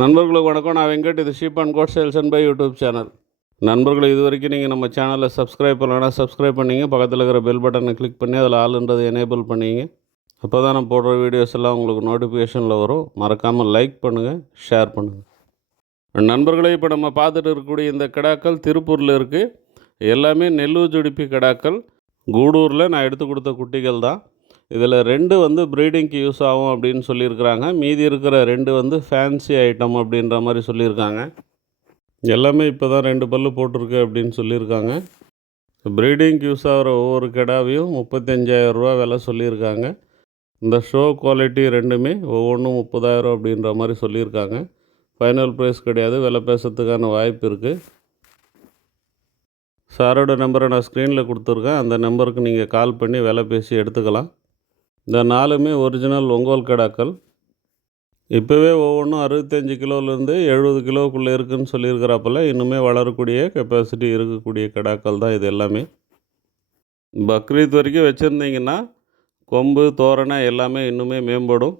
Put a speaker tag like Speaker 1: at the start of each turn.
Speaker 1: நண்பர்களுக்கு வணக்கம். நான் வெங்கட். இது sheep and goat sales and buy YouTube channel நண்பர்கள் இது வரைக்கும் நீங்கள் நம்ம சேனலை சப்ஸ்கிரைப் பண்ணலன்னா சப்ஸ்கிரைப் பண்ணிங்க. பக்கத்தில் இருக்கிற பெல் பட்டனை கிளிக் பண்ணி அதில் ஆளுன்றது எனேபிள் பண்ணிங்க. அப்போ தான் நான் போடுற வீடியோஸ் எல்லாம் உங்களுக்கு நோட்டிஃபிகேஷனில் வரும். மறக்காமல் லைக் பண்ணுங்கள் ஷேர் பண்ணுங்கள் நண்பர்களே இப்போ நம்ம பார்த்துட்டு இருக்கக்கூடிய இந்த கிடாக்கள் திருப்பூரில் இருக்குது எல்லாமே நெல்லூர் ஜுடிப்பி கிடாக்கள். கூடூரில் நான் எடுத்து கொடுத்த குட்டிகள் தான். இதில் ரெண்டு வந்து ப்ரீடிங்க்கு யூஸ் ஆகும் அப்படின்னு சொல்லியிருக்கிறாங்க. மீதி இருக்கிற ரெண்டு வந்து ஃபேன்சி ஐட்டம் அப்படின்ற மாதிரி சொல்லியிருக்காங்க. எல்லாமே இப்போ தான் ரெண்டு பல்லு போட்டிருக்கு அப்படின்னு சொல்லியிருக்காங்க. ப்ரீடிங்க்கு யூஸ் ஆகிற ஒவ்வொரு கிடாவையும் முப்பத்தஞ்சாயிரரூவா விலை சொல்லியிருக்காங்க. இந்த ஷோ குவாலிட்டி ரெண்டுமே ஒவ்வொன்றும் முப்பதாயிரம் அப்படின்ற மாதிரி சொல்லியிருக்காங்க. ஃபைனல் ப்ரைஸ் கிடையாது விலை பேசுறதுக்கான வாய்ப்பு இருக்குது சாரோட நம்பரை நான் ஸ்க்ரீனில் கொடுத்துருக்கேன். அந்த நம்பருக்கு நீங்கள் கால் பண்ணி விலை பேசி எடுத்துக்கலாம். இந்த நாலுமே ஒரிஜினல் ஒங்கோல் கடாக்கள். இப்போவே ஒவ்வொன்றும் அறுபத்தஞ்சு கிலோலேருந்து எழுபது கிலோவுக்குள்ளே இருக்குதுன்னு சொல்லியிருக்கிறாப்பில். இன்னுமே வளரக்கூடிய கெப்பாசிட்டி இருக்கக்கூடிய கடாக்கள் தான் இது எல்லாமே. பக்ரீத் வரைக்கும் வச்சுருந்தீங்கன்னா கொம்பு தோரணை எல்லாமே இன்னுமே மேம்படும்.